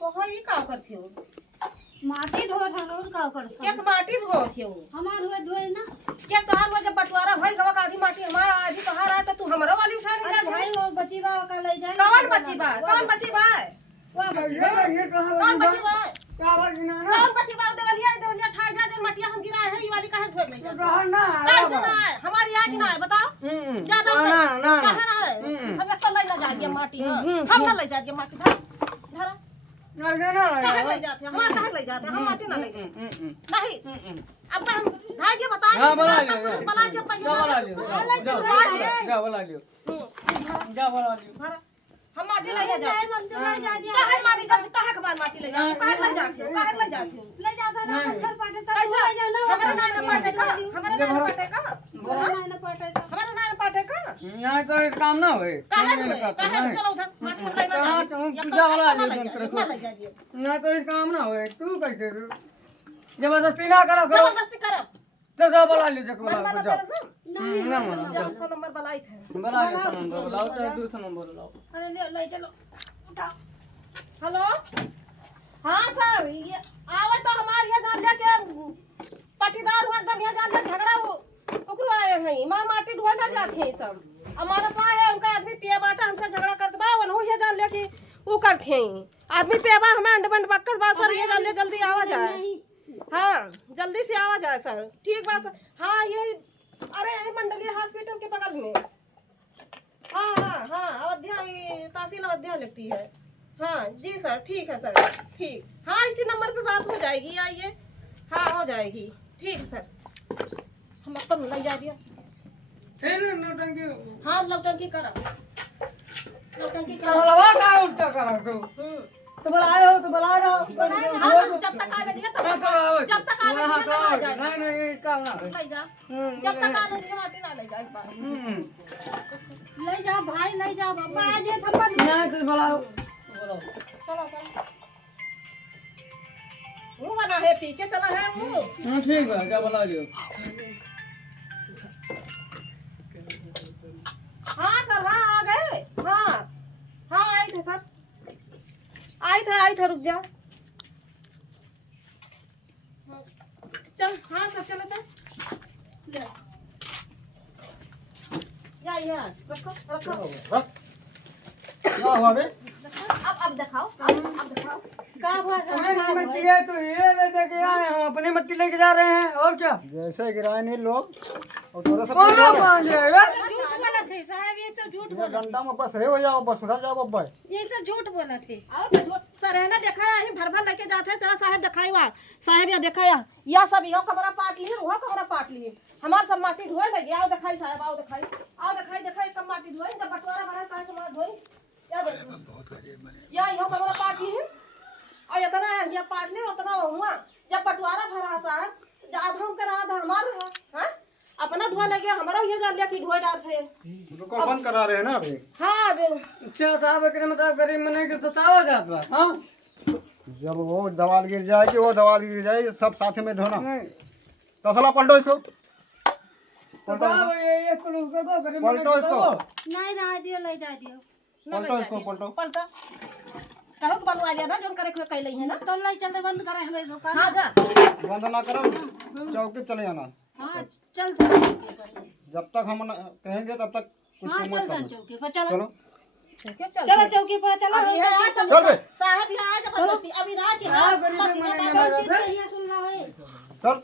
तो ये का करती हो माटी ढो थानो का कर कैस माटी ढोती हो हमार हुए ढोए ना क्या सहार में जब बंटवारा भाई गवा का आधी माटी हमारा आधी तोहार है तो तू हमरा वाली उठा ले जा भाई वो बची बा का ले जाए कौन बची बा कौन बची बा वो बची कौन बची बा का बची ना कौन बची बा देवलिया ठाड़ जा जन मटिया हम गिराए हैं ये वाली काहे ठोक ले जा ना कैसे ना है हमारी है कि ना है बताओ ज्यादा ना कहां ना है हमें तो ले जा दिया माटी हम ना ले जा दिया माटी धरा कहां ले जाते हैं हमारा कहां ले जाते हैं हम माटी ना ले जाते नहीं अब तो हम भाई के बता हां बना लियो बना के पैसा जा बना लियो भरा हम माटी ले जा काहे मारी जब काहे के बाद माटी ले जा काहे ले जाते हो काहे ले जाते हो ले जाता ना घर पाटे तक कैसा ले जाना हमारा नाम पाटे का हमारा नाम पाटे का ना पाटे का हमारा नाम पाटे का यहां कोई काम ना होए काहे चलो उधर माटी ले ना जा वाला ले जा दियो ना तो इस काम ना होए तू कैसे जबरदस्ती ना करो जबरदस्ती करब तो जा बोला ले जा मन मन तेरे से ना मन जब सो नंबर बुलाई थे बोला ले नंबर बुलाओ तो दूसरा नंबर बुलाओ अरे ले चलो उठाओ हेलो हाँ सर ये आवे तो हमारे यहाँ जान लिया के पटीदार हुआ एकदम यहाँ जान लिया झगड़ा वो ओकरो आए हैं मार माटी ढोए ना जाते हैं सब हमारा पा है उनका आदमी पिया बाटा हमसे झगड़ा करते बा वो ये जान लिया कि वो करते हैं आदमी पियाबा हमें अंडबंड बक्कस बा सर ये जान लिया जल्दी आवा जाए हाँ जल्दी से आवा जाए सर ठीक बात सर हाँ ये अरे यही मंडलीय हॉस्पिटल के बगल में हाँ हाँ हाँ अवध्या तहसील अवध्या लगती है हाँ जी सर ठीक है सर ठीक हाँ इसी नंबर पे बात हो जाएगी आइए हाँ हो जाएगी ठीक है सर हम अपन ले जा दिया हाँ लौटंकी करा लौटंकी करा लवा का उल्टा करा तो बुलाए हो तो बुला रहा हो जब तक आ रही है जब तक आ रही है तब आ जाए नहीं नहीं काम ना ले जा जब तक आ रही है माटी ना ले जा एक बार ले जा भाई ले जा बाबा आज ये थप्पड़ नहीं तो बुलाओ चलो चलो वो बना है पी के चला है वो ठीक है क्या बुला लियो हाँ सर हाँ आ गए हाँ हाँ आए थे सर आई था रुक जा चल हाँ सर चलो तो या रखो रखो क्या हुआ बे? अब दिखाओ अब दिखाओ का हुआ अपनी मिट्टी है तो ये ले जाके आए हम अपनी मिट्टी लेके जा रहे हैं और क्या जैसे गिराए नहीं लोग और थोड़ा सा कौन मान जाएगा झूठ बोला थे साहब ये सब झूठ बोला डंडा में बस रे हो जाओ बस उधर जाओ बब्बा ये सब झूठ बोला थे आओ तो झूठ सर है ना देखा है भर भर लेके जाते हैं जरा साहब दिखाई हुआ साहब या दिखाया या सब यो कमरा पाट लिए वहाँ कमरा पाट लिए हमार सब माटी धोए लगे आओ दिखाई साहब आओ दिखाई दिखाई कम माटी धोए जब बटवारा भरा काहे कमरा धोई या यो कमरा पाट लिए और इतना ये पाटने उतना हुआ जब बटवारा भरा साहब आधा हम करा आधा हमार रहा हां अपना धोआ लगे हमारा ये जान लिया कि धोए डाल थे रुको बंद करा रहे हैं ना अभी हां अच्छा साहब के मतलब गरीब मने के सतावा जात बा हां जब वो दवाल गिर जाएगी वो दवाल गिर जाएगी सब साथ में धोना नहीं तसला पलटो इसको तो साहब ये कुल करबो गरीब मने पलटो इसको नहीं रहा दियो ले जा दियो पलटो इसको पलटो पलटा कहो कि बनवा लिया ना जोन करे कोई कहले है ना तो ले चलते बंद करे हमें दुकान हां जा बंद ना करो चौकी चले जाना हां चल जब तक हम कहेंगे तब तक कुछ हां मत चल करो चौकी पर चलो चलो चलो चौकी पर चलो अभी है आज चल बे साहब ये आज जबरदस्ती अभी रात की हाँ, हां गरीब सीधे मने बात ना ये सुन रहा है चल